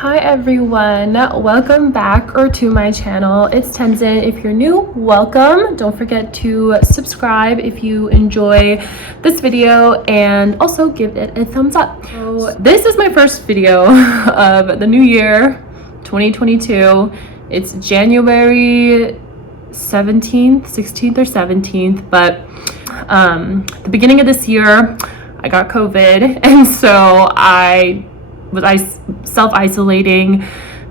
Hi everyone, welcome back to my channel. It's Tenz. If you're new, welcome. Don't forget to subscribe if you enjoy this video and also give it a thumbs up. So this is my first video of the new year 2022. It's January 17th, 16th or 17th, but the beginning of this year I got COVID, and so I was self-isolating,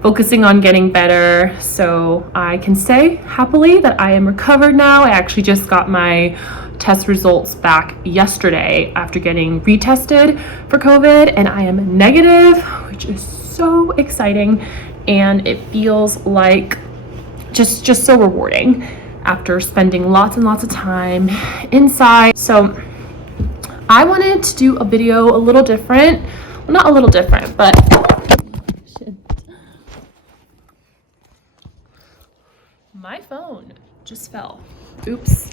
focusing on getting better. So I can say happily that I am recovered now. I actually just got my test results back yesterday after getting retested for COVID, and I am negative, which is so exciting, and it feels like just so rewarding after spending lots and lots of time inside. So I wanted to do a video a little different. Not a little different, but my phone just fell. Oops.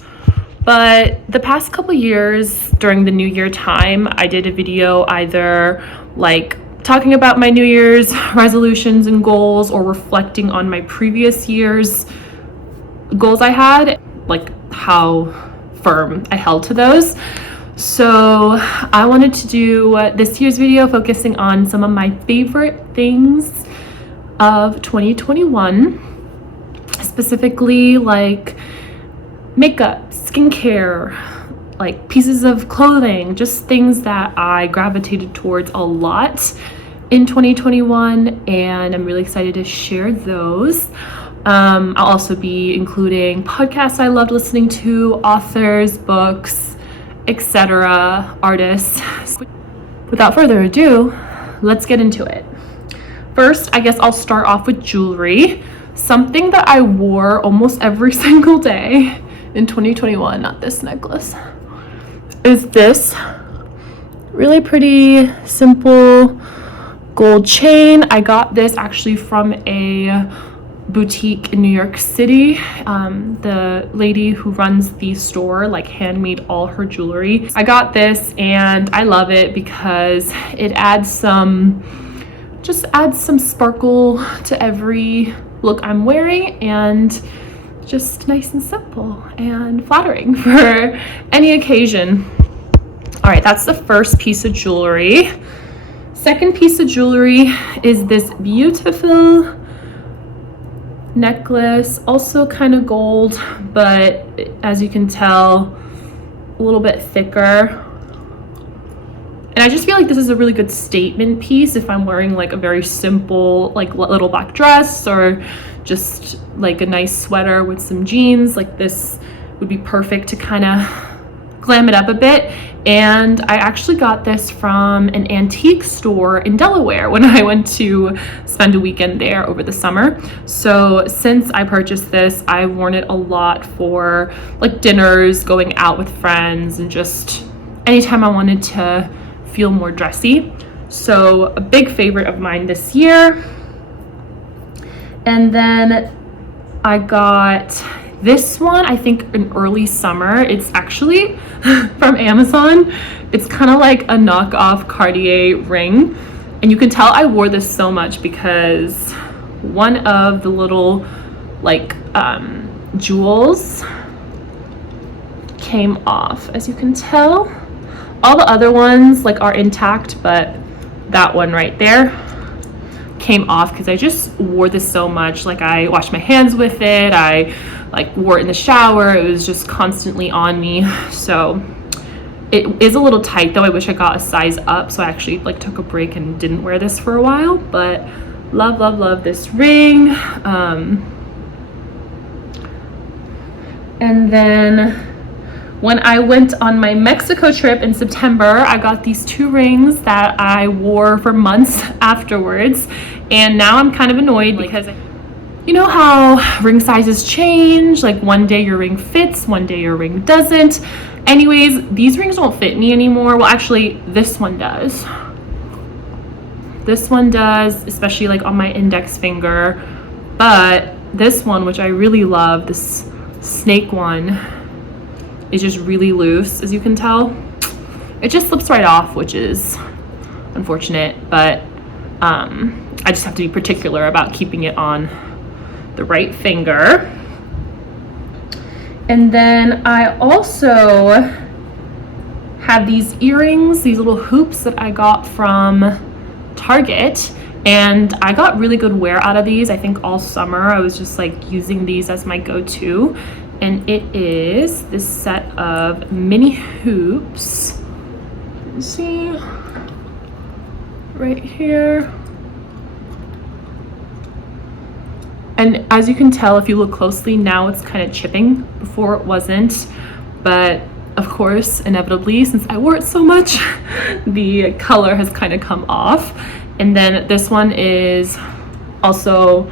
But the past couple years during the New Year time, I did a video either like talking about my New Year's resolutions and goals, or reflecting on my previous year's goals I had, like how firm I held to those. So I wanted to do this year's video focusing on some of my favorite things of 2021, specifically like makeup, skincare, like pieces of clothing, just things that I gravitated towards a lot in 2021, and I'm really excited to share those. I'll also be including podcasts I loved listening to, authors, books, etc., artists. Without further ado, let's get into it. First, I guess I'll start off with jewelry. Something that I wore almost every single day in 2021, not this necklace, is this really pretty simple gold chain. I got this actually from a boutique in New York City. The lady who runs the store like handmade all her jewelry. I got this and I love it because it adds some sparkle to every look I'm wearing, and just nice and simple and flattering for any occasion. All right, that's the first piece of jewelry. Second piece of jewelry is this beautiful necklace, also kind of gold, but as you can tell, a little bit thicker. And I just feel like this is a really good statement piece if I'm wearing like a very simple like little black dress, or just like a nice sweater with some jeans. Like this would be perfect to kind of glam it up a bit. And I actually got this from an antique store in Delaware when I went to spend a weekend there over the summer. So since I purchased this, I've worn it a lot for like dinners, going out with friends, and just anytime I wanted to feel more dressy. So a big favorite of mine this year. And then I got this one, I think in early summer. It's actually from Amazon. It's kind of like a knockoff Cartier ring. And you can tell I wore this so much because one of the little like jewels came off, as you can tell. All the other ones like are intact, but that one right there came off because I just wore this so much. Like I washed my hands with it, I like wore it in the shower, it was just constantly on me. So it is a little tight though. I wish I got a size up, so I actually like took a break and didn't wear this for a while. But love this ring. And then when I went on my Mexico trip in September, I got these two rings that I wore for months afterwards. And now I'm kind of annoyed because you know how ring sizes change, like one day your ring fits, one day your ring doesn't. Anyways, these rings don't fit me anymore. Well, actually this one does. This one does, especially like on my index finger. But this one, which I really love, this snake one, is just really loose, as you can tell. It just slips right off, which is unfortunate, but I just have to be particular about keeping it on the right finger. And then I also have these earrings, these little hoops that I got from Target, and I got really good wear out of these. I think all summer I was just like using these as my go-to, and it is this set of mini hoops. You see right here. And as you can tell, if you look closely, now it's kind of chipping. Before it wasn't, but of course, inevitably, since I wore it so much, the color has kind of come off. And then this one is also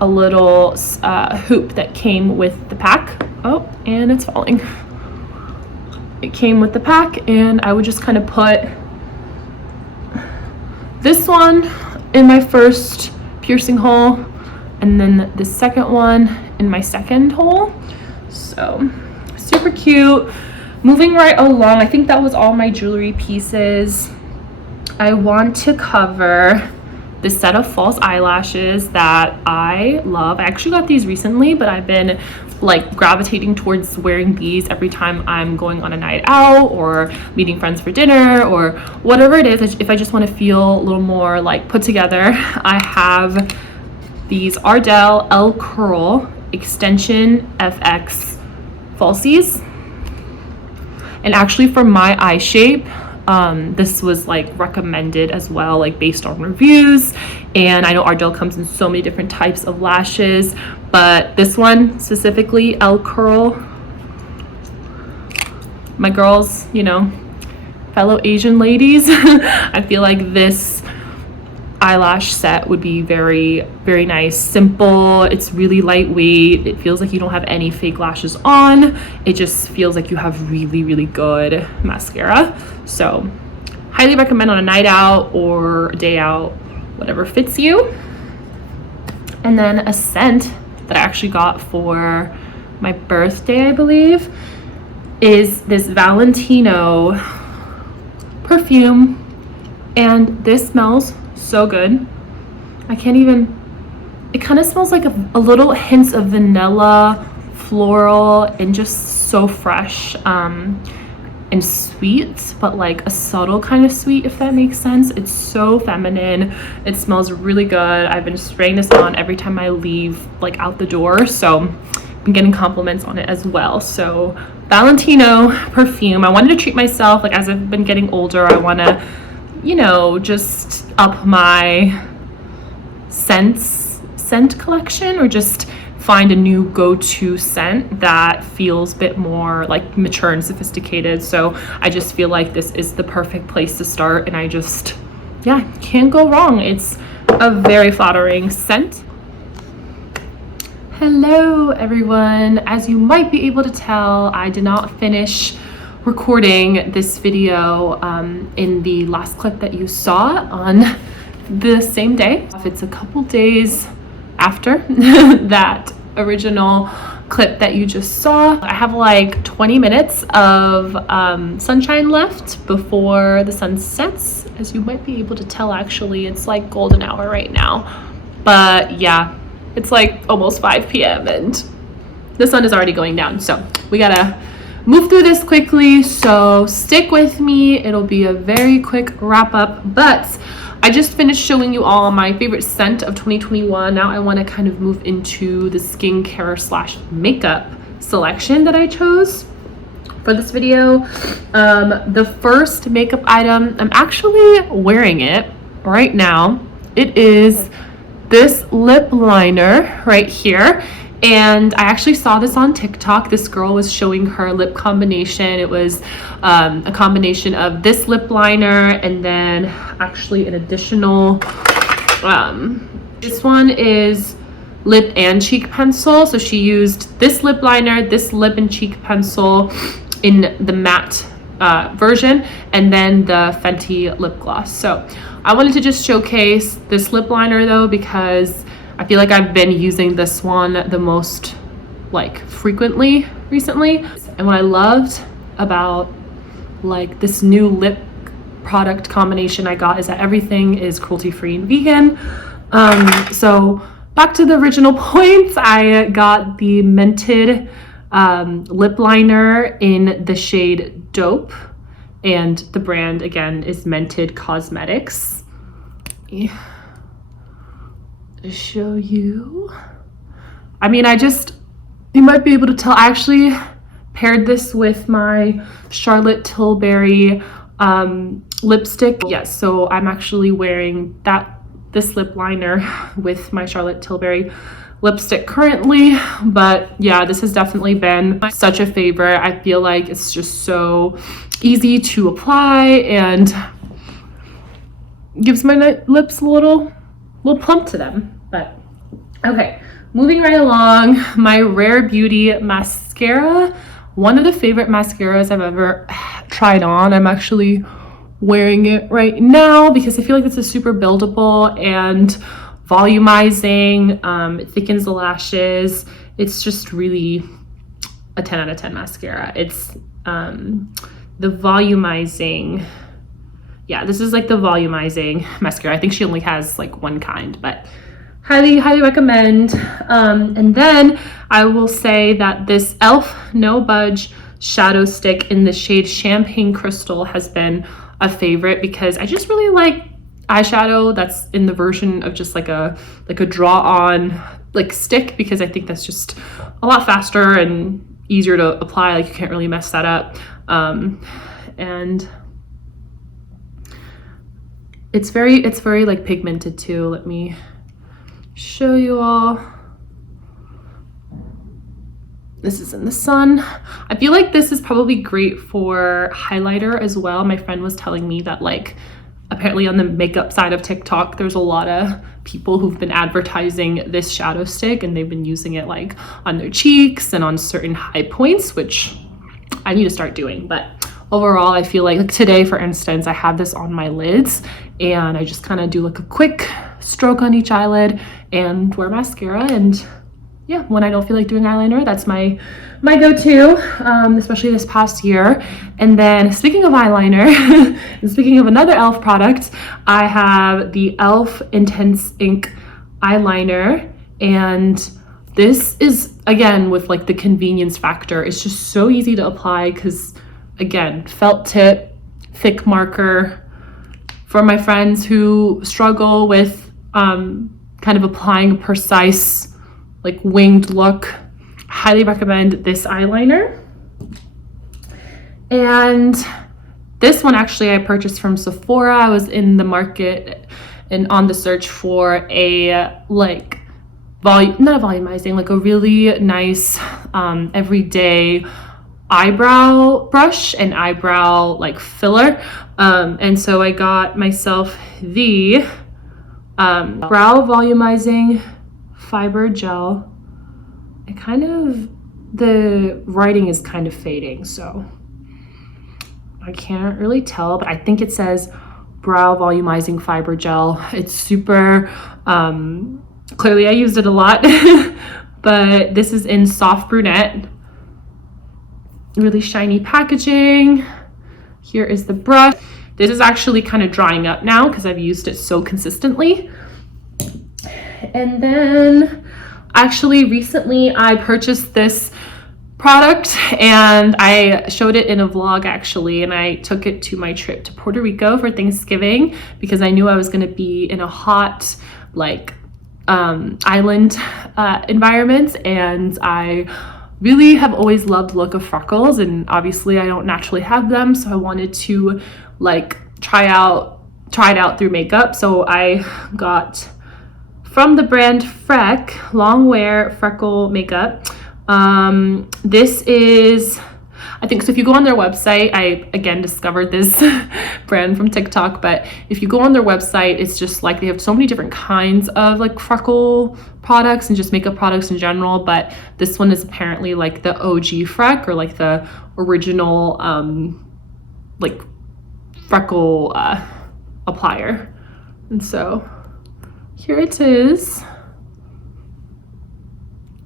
a little hoop that came with the pack. Oh, and it's falling. It came with the pack, and I would just kind of put this one in my first piercing hole, and then the second one in my second hole. So super cute. Moving right along, I think that was all my jewelry pieces. I want to cover this set of false eyelashes that I love. I actually got these recently, but I've been like gravitating towards wearing these every time I'm going on a night out or meeting friends for dinner or whatever it is. If I just want to feel a little more like put together, I have these Ardell L Curl Extension FX falsies. And actually for my eye shape, this was like recommended as well, like based on reviews. And I know Ardell comes in so many different types of lashes, but this one specifically, L Curl, my girls, you know, fellow Asian ladies, I feel like this eyelash set would be very, very nice. Simple, it's really lightweight, it feels like you don't have any fake lashes on, it just feels like you have really, really good mascara. So highly recommend on a night out or a day out, whatever fits you. And then a scent that I actually got for my birthday, I believe, is this Valentino perfume, and this smells so good. I can't even, it kind of smells like a little hints of vanilla, floral, and just so fresh and sweet, but like a subtle kind of sweet, if that makes sense. It's so feminine, it smells really good. I've been spraying this on every time I leave like out the door, so I've been getting compliments on it as well. So Valentino perfume, I wanted to treat myself, like as I've been getting older, I want to, you know, just up my scent collection, or just find a new go-to scent that feels a bit more like mature and sophisticated. So I just feel like this is the perfect place to start, and I just, yeah, can't go wrong. It's a very flattering scent. Hello everyone. As you might be able to tell, I did not finish recording this video in the last clip that you saw on the same day. It's a couple days after that original clip that you just saw. I have like 20 minutes of sunshine left before the sun sets. As you might be able to tell, actually it's like golden hour right now, but yeah, it's like almost 5 p.m. and the sun is already going down, so we gotta move through this quickly. So stick with me, it'll be a very quick wrap up. But I just finished showing you all my favorite scent of 2021. Now I want to kind of move into the skincare slash makeup selection that I chose for this video. The first makeup item, I'm actually wearing it right now. It is this lip liner right here. And I actually saw this on TikTok. This girl was showing her lip combination. It was a combination of this lip liner and then actually an additional, this one is lip and cheek pencil. So she used this lip liner, this lip and cheek pencil in the matte version, and then the Fenty lip gloss. So I wanted to just showcase this lip liner though, because I feel like I've been using this one the most like frequently recently. And what I loved about like this new lip product combination I got is that everything is cruelty-free and vegan. So back to the original points, I got the Mented lip liner in the shade Dope, and the brand again is Mented Cosmetics. Let me show you. I mean, you might be able to tell, I actually paired this with my Charlotte Tilbury lipstick. Yes, so I'm actually wearing this lip liner with my Charlotte Tilbury lipstick currently. But yeah, this has definitely been such a favorite. I feel like it's just so easy to apply and gives my lips a little plump to them. But okay, moving right along, my Rare Beauty mascara. One of the favorite mascaras I've ever tried on. I'm actually wearing it right now because I feel like it's a super buildable and volumizing. It thickens the lashes. It's just really a 10 out of 10 mascara. It's the volumizing. Yeah, this is like the volumizing mascara. I think she only has like one kind, but highly recommend. And then I will say that this e.l.f. No Budge shadow stick in the shade Champagne Crystal has been a favorite because I just really like eyeshadow that's in the version of just like a draw on like stick, because I think that's just a lot faster and easier to apply. Like you can't really mess that up. And it's very like pigmented too. Let me show you all. This is in the sun. I feel like this is probably great for highlighter as well. My friend was telling me that like apparently on the makeup side of TikTok, there's a lot of people who've been advertising this shadow stick and they've been using it like on their cheeks and on certain high points, which I need to start doing. But overall, I feel like today, for instance, I have this on my lids and I just kind of do like a quick stroke on each eyelid and wear mascara. And yeah, when I don't feel like doing eyeliner, that's my go-to, especially this past year. And then speaking of eyeliner, and speaking of another e.l.f. product, I have the e.l.f. Intense Ink eyeliner. And this is, again, with like the convenience factor, it's just so easy to apply because, again, felt tip, thick marker. For my friends who struggle with kind of applying a precise like winged look, highly recommend this eyeliner. And this one actually I purchased from Sephora. I was in the market and on the search for a like not volumizing, like a really nice everyday eyebrow brush and eyebrow like filler. And so I got myself the brow volumizing fiber gel. The writing is kind of fading, so I can't really tell, but I think it says brow volumizing fiber gel. It's super, clearly I used it a lot, but this is in soft brunette, really shiny packaging. Here is the brush. This is actually kind of drying up now because I've used it so consistently. And then actually recently I purchased this product and I showed it in a vlog actually, and I took it to my trip to Puerto Rico for Thanksgiving because I knew I was going to be in a hot like island environment, and I really have always loved the look of freckles, and obviously I don't naturally have them, so I wanted to like try it out through makeup. So I got from the brand Freck long wear freckle makeup. This is, I think, so if you go on their website, I again discovered this brand from TikTok, but if you go on their website, it's just like they have so many different kinds of like freckle products and just makeup products in general, but this one is apparently like the OG Freck, or like the original like freckle applier. And so here it is.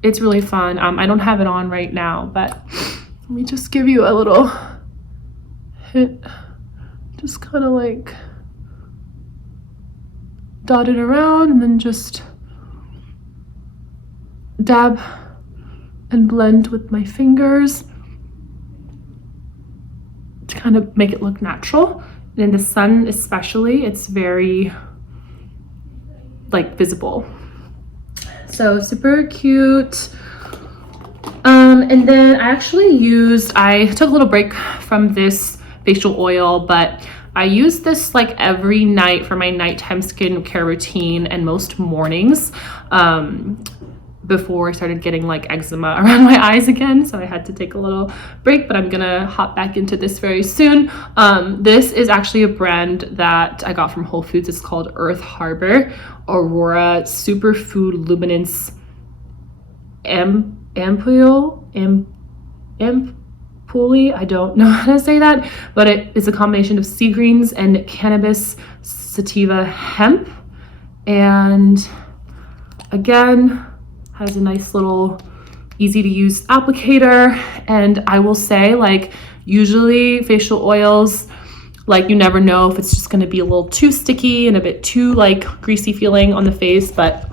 It's really fun. I don't have it on right now, but let me just give you a little hint Just kind of like dot it around and then just dab and blend with my fingers to kind of make it look natural. And in the sun especially, it's very like visible. So super cute. And then I took a little break from this facial oil, but I use this like every night for my nighttime skincare routine and most mornings before I started getting like eczema around my eyes again. So I had to take a little break, but I'm gonna hop back into this very soon. This is actually a brand that I got from Whole Foods. It's called Earth Harbor Aurora Superfood Luminance Ampuli. I don't know how to say that, but it is a combination of sea greens and cannabis sativa hemp. And again, has a nice little easy to use applicator. And I will say, like, usually facial oils, like, you never know if it's just going to be a little too sticky and a bit too like greasy feeling on the face, but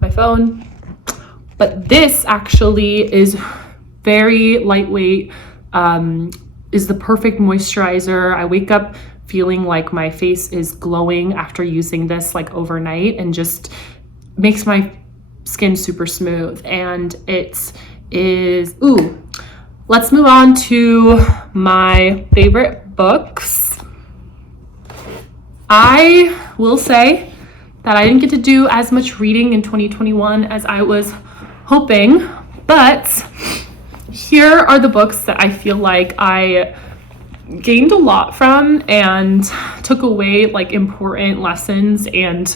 my phone. But this actually is very lightweight, is the perfect moisturizer. I wake up feeling like my face is glowing after using this like overnight, and just makes my skin super smooth. And it is, let's move on to my favorite books. I will say that I didn't get to do as much reading in 2021 as I was hoping, but here are the books that I feel like I gained a lot from and took away like important lessons and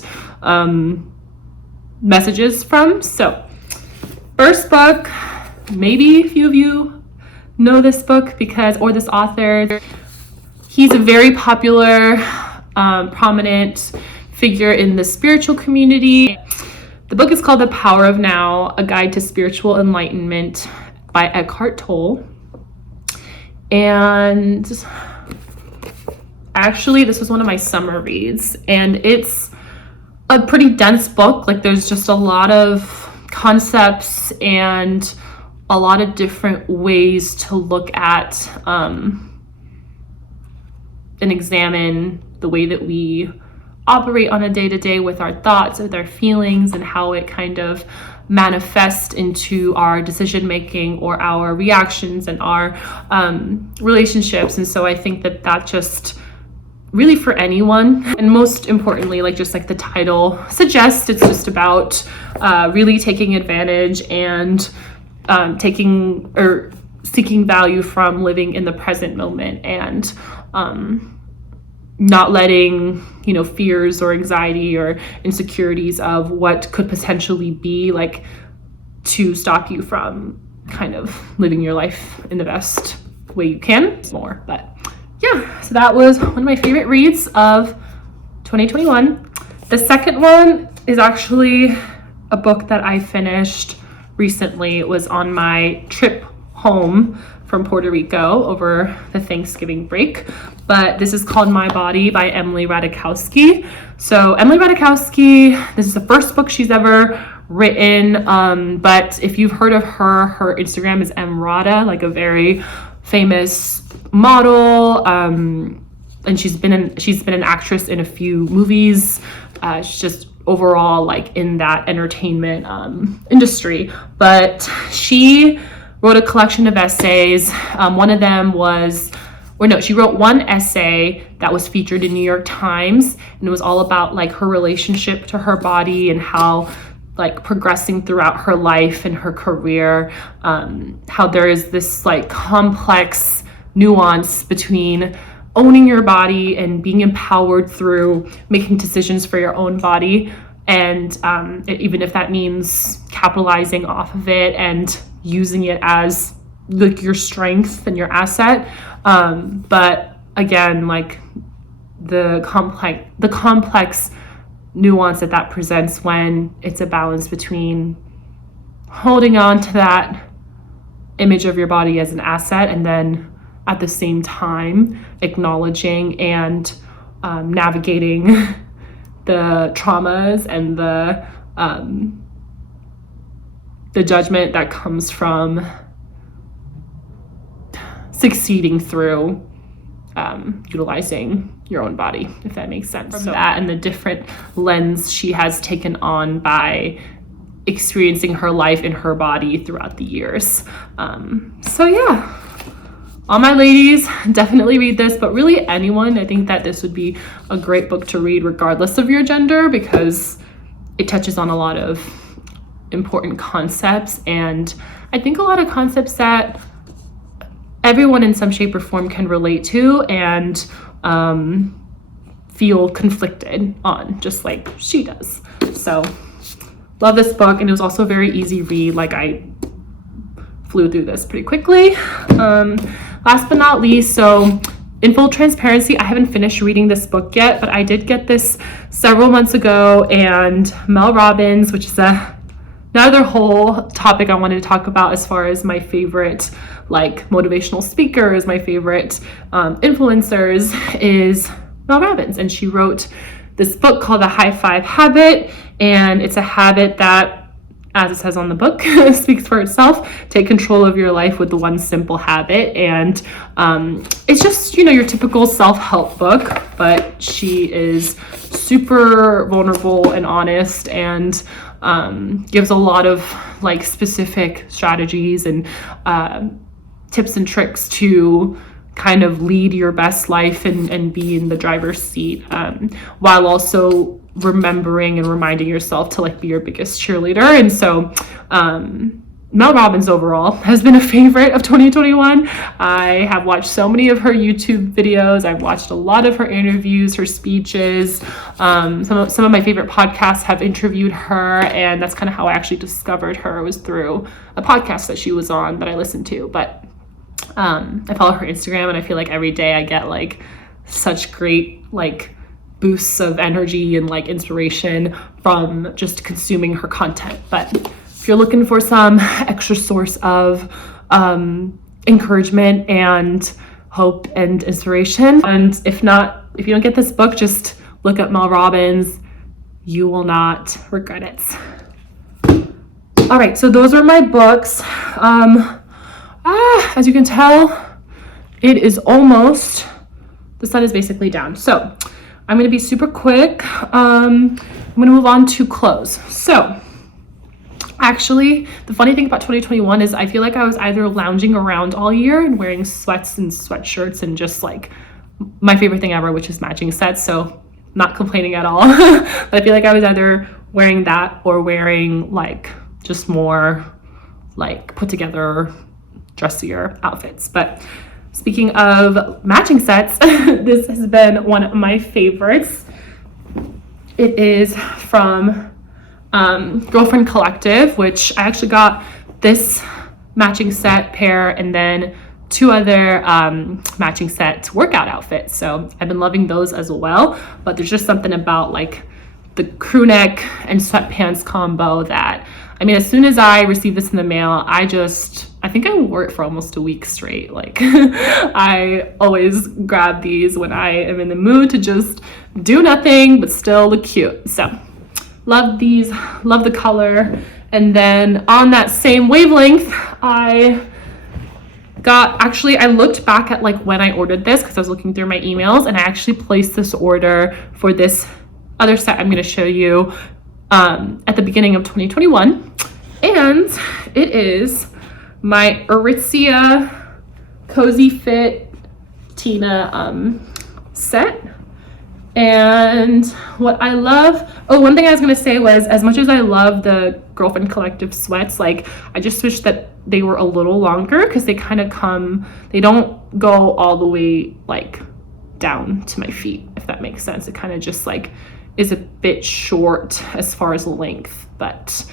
messages from. So first book, maybe a few of you know this book or this author. He's a very popular, prominent figure in the spiritual community. The book is called The Power of Now, A Guide to Spiritual Enlightenment by Eckhart Tolle. And actually, this was one of my summer reads, and it's a pretty dense book. Like, there's just a lot of concepts and a lot of different ways to look at and examine the way that we operate on a day-to-day with our thoughts, with our feelings, and how it kind of manifest into our decision making or our reactions and our relationships. And so I think that just really for anyone, and most importantly, like just like the title suggests, it's just about really taking advantage and taking or seeking value from living in the present moment, and not letting, fears or anxiety or insecurities of what could potentially be like to stop you from kind of living your life in the best way you can. More, but yeah, so that was one of my favorite reads of 2021. The second one is actually a book that I finished recently. It was on my trip home from Puerto Rico over the Thanksgiving break, but this is called My Body by Emily Ratajkowski. So Emily Ratajkowski, this is the first book she's ever written, but if you've heard of her Instagram is Emrata, like a very famous model, and she's been an actress in a few movies. She's just overall like in that entertainment industry, but she wrote a collection of essays. One of them she wrote one essay that was featured in New York Times, and it was all about like her relationship to her body and how like progressing throughout her life and her career, how there is this like complex nuance between owning your body and being empowered through making decisions for your own body. And even if that means capitalizing off of it and using it as like your strength and your asset. But again, like the complex nuance that presents when it's a balance between holding on to that image of your body as an asset and then at the same time acknowledging and navigating the traumas and the judgment that comes from succeeding through utilizing your own body, if that makes sense. From that and the different lens she has taken on by experiencing her life in her body throughout the years. So yeah, all my ladies, definitely read this, but really anyone, I think that this would be a great book to read regardless of your gender, because it touches on a lot of important concepts, and I think a lot of concepts that everyone in some shape or form can relate to and feel conflicted on, just like she does. So love this book, and it was also a very easy read. Like, I flew through this pretty quickly. Last but not least, so in full transparency, I haven't finished reading this book yet, but I did get this several months ago, and Mel Robbins, which is another whole topic I wanted to talk about as far as my favorite like motivational speakers, my favorite influencers, is Mel Robbins. And she wrote this book called The High Five Habit, and it's a habit that, as it says on the book, speaks for itself. Take control of your life with the one simple habit. And it's just, you know, your typical self-help book, but she is super vulnerable and honest, and gives a lot of like specific strategies and tips and tricks to kind of lead your best life and be in the driver's seat, while also remembering and reminding yourself to like be your biggest cheerleader. And so Mel Robbins overall has been a favorite of 2021. I have watched so many of her YouTube videos. I've watched a lot of her interviews, her speeches. Some of my favorite podcasts have interviewed her, and that's kind of how I actually discovered her, was through a podcast that she was on that I listened to. But I follow her Instagram, and I feel like every day I get like such great like boosts of energy and like inspiration from just consuming her content. But if you're looking for some extra source of encouragement and hope and inspiration, and if you don't get this book, just look up Mel Robbins. You will not regret it. All right, so those are my books. As you can tell, it is almost, the sun is basically down. So I'm going to be super quick. I'm going to move on to clothes. So actually, the funny thing about 2021 is I feel like I was either lounging around all year and wearing sweats and sweatshirts and just like my favorite thing ever, which is matching sets. So not complaining at all. But I feel like I was either wearing that or wearing like just more like put together, dressier outfits. But speaking of matching sets, this has been one of my favorites. It is from Girlfriend Collective, which I actually got this matching set pair and then two other matching set workout outfits. So I've been loving those as well. But there's just something about like the crew neck and sweatpants combo that, I mean, as soon as I received this in the mail, I think I wore it for almost a week straight. Like I always grab these when I am in the mood to just do nothing but still look cute. So love these, love the color. And then on that same wavelength, I looked back at like when I ordered this, because I was looking through my emails, and I actually placed this order for this other set I'm going to show you at the beginning of 2021. And it is my Aritzia Cozy Fit Tina set. And what I love, one thing I was going to say was, as much as I love the Girlfriend Collective sweats, like I just wish that they were a little longer, because they kind of they don't go all the way like down to my feet, if that makes sense. It kind of just like is a bit short as far as length, but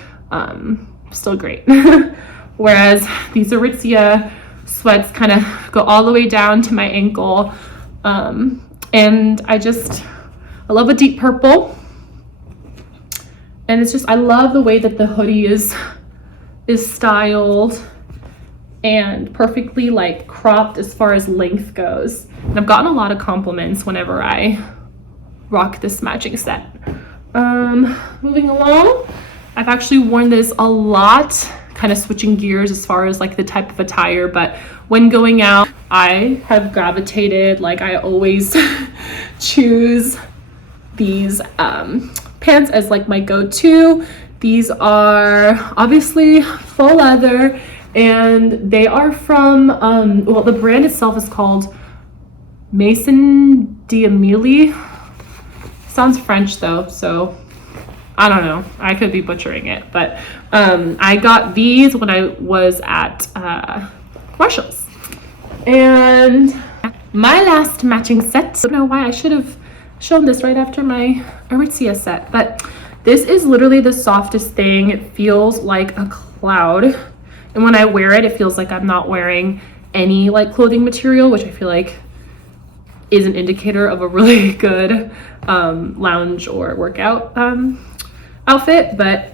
still great. Whereas these Aritzia sweats kind of go all the way down to my ankle. And I love a deep purple. And it's just, I love the way that the hoodie is styled. and perfectly like cropped as far as length goes. And I've gotten a lot of compliments whenever I rock this matching set. Moving along, I've actually worn this a lot, kind of switching gears as far as like the type of attire, but when going out, I have gravitated, like I always choose these pants as like my go-to. These are obviously faux leather, and they are from, well, the brand itself is called Maison d'Amélie. Sounds French though, so I don't know. I could be butchering it, but I got these when I was at Marshall's. And my last matching set, I don't know why I should have shown this right after my Aritzia set, but this is literally the softest thing. It feels like a cloud. And when I wear it, it feels like I'm not wearing any like clothing material, which I feel like is an indicator of a really good lounge or workout outfit. But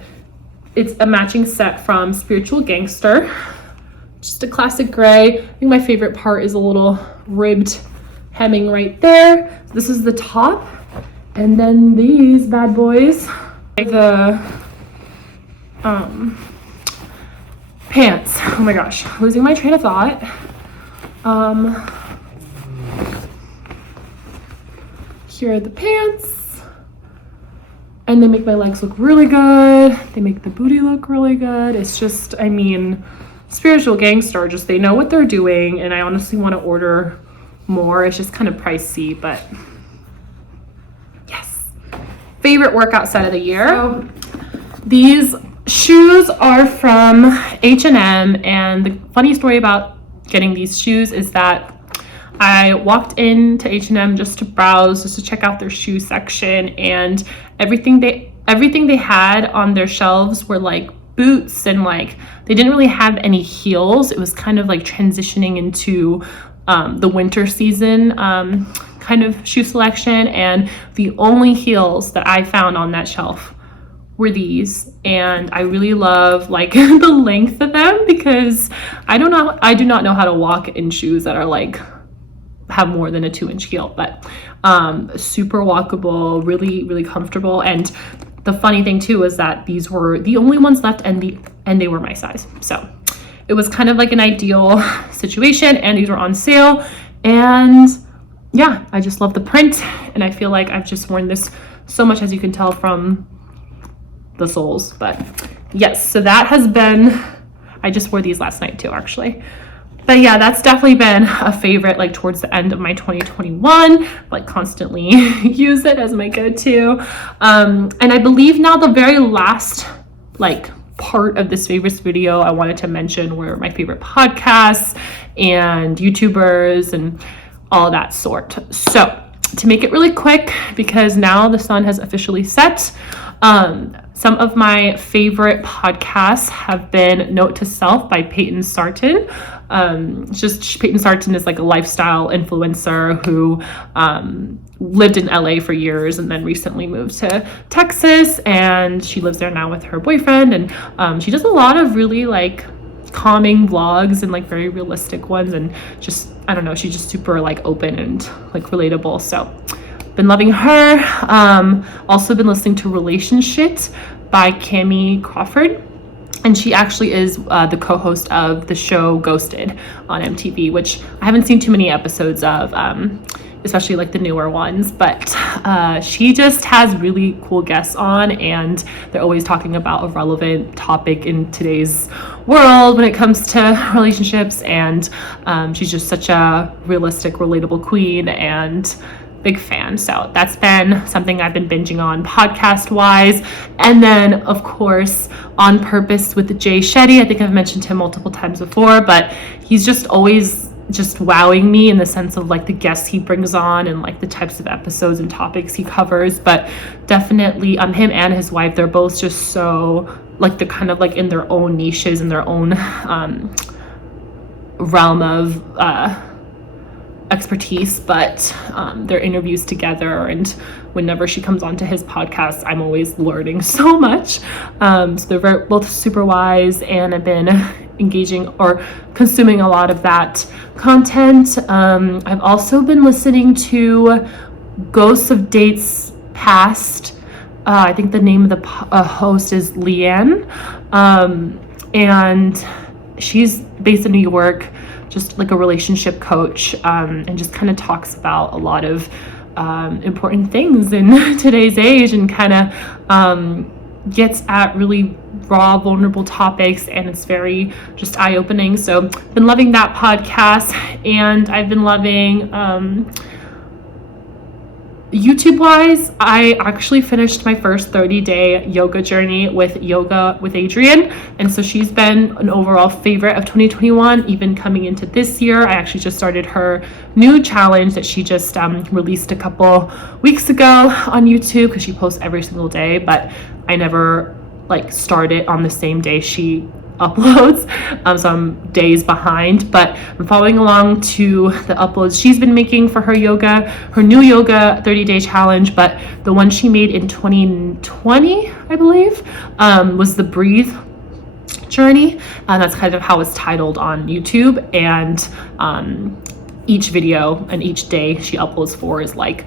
it's a matching set from Spiritual Gangster. Just a classic gray. I think my favorite part is a little ribbed hemming right there. This is the top, and then these bad boys, the pants. Oh my gosh, losing my train of thought. Here are the pants, and they make my legs look really good. They make the booty look really good. It's just, I mean, Spiritual Gangster, just they know what they're doing, and I honestly want to order more. It's just kind of pricey, but yes. Favorite workout set of the year. So, these shoes are from H&M, and the funny story about getting these shoes is that I walked into H&M just to browse, just to check out their shoe section, and everything they had on their shelves were like boots, and like they didn't really have any heels. It was kind of like transitioning into the winter season kind of shoe selection, and the only heels that I found on that shelf were these. And I really love like the length of them, because I do not know how to walk in shoes that are like have more than a 2-inch heel, but super walkable, really comfortable. And the funny thing too is that these were the only ones left, and they were my size, so it was kind of like an ideal situation. And these were on sale, and yeah, I just love the print, and I feel like I've just worn this so much, as you can tell from the soles. But yes, so that has been, I just wore these last night too, actually. But yeah, that's definitely been a favorite, like towards the end of my 2021, like constantly use it as my go-to. And I believe now the very last like part of this favorites video I wanted to mention were my favorite podcasts and YouTubers and all that sort. So to make it really quick, because now the sun has officially set, some of my favorite podcasts have been Note to Self by Peyton Sarton. Peyton Sarton is like a lifestyle influencer who lived in LA for years and then recently moved to Texas, and she lives there now with her boyfriend. And she does a lot of really like calming vlogs and like very realistic ones, and just, I don't know, she's just super like open and like relatable. So been loving her. Also been listening to Relationships by Cammie Crawford, and she actually is the co-host of the show Ghosted on MTV, which I haven't seen too many episodes of, especially like the newer ones, but she just has really cool guests on, and they're always talking about a relevant topic in today's world when it comes to relationships. And she's just such a realistic, relatable queen, and big fan. So that's been something I've been binging on podcast wise. And then of course On Purpose with Jay Shetty. I think I've mentioned him multiple times before, but he's just always just wowing me in the sense of like the guests he brings on and like the types of episodes and topics he covers. But definitely him and his wife, they're both just so like, they're kind of like in their own niches, in their own realm of expertise, but their interviews together, and whenever she comes onto his podcast, I'm always learning so much. So they're both super wise, and I've been engaging or consuming a lot of that content. I've also been listening to Ghosts of Dates Past. I think the name of the host is Leanne, and she's based in New York, just like a relationship coach, and just kind of talks about a lot of important things in today's age, and kind of gets at really raw, vulnerable topics, and it's very just eye-opening. So been loving that podcast, and I've been loving YouTube wise, I actually finished my first 30-day yoga journey with Yoga with Adriene, and so she's been an overall favorite of 2021, even coming into this year. I actually just started her new challenge that she just released a couple weeks ago on YouTube, because she posts every single day, but I never like start it on the same day she uploads, so I'm days behind, but I'm following along to the uploads she's been making for her new yoga 30-day challenge. But the one she made in 2020, I believe, was the Breathe journey, and that's kind of how it's titled on YouTube. And each video and each day she uploads for is like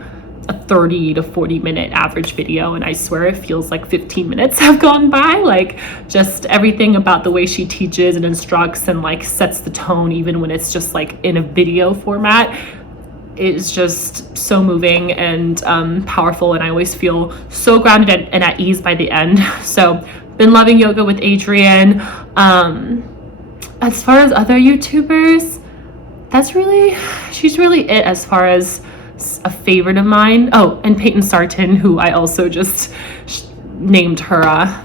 a 30 to 40 minute average video, and I swear it feels like 15 minutes have gone by. Like, just everything about the way she teaches and instructs and like sets the tone, even when it's just like in a video format, is just so moving and powerful, and I always feel so grounded and at ease by the end. So been loving Yoga with Adriene. As far as other YouTubers, she's really it as far as a favorite of mine. Oh, and Peyton Sarton, who I also just named her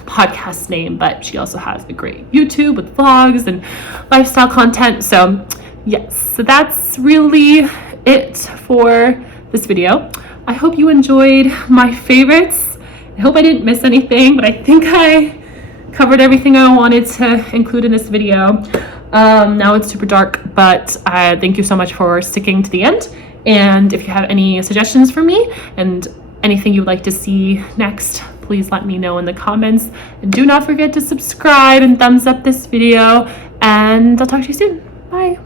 podcast name, but she also has a great YouTube with vlogs and lifestyle content. So yes, so that's really it for this video. I hope you enjoyed my favorites. I hope I didn't miss anything, but I think I covered everything I wanted to include in this video. Now it's super dark, but thank you so much for sticking to the end. And if you have any suggestions for me and anything you'd like to see next, please let me know in the comments. And do not forget to subscribe and thumbs up this video, and I'll talk to you soon. Bye.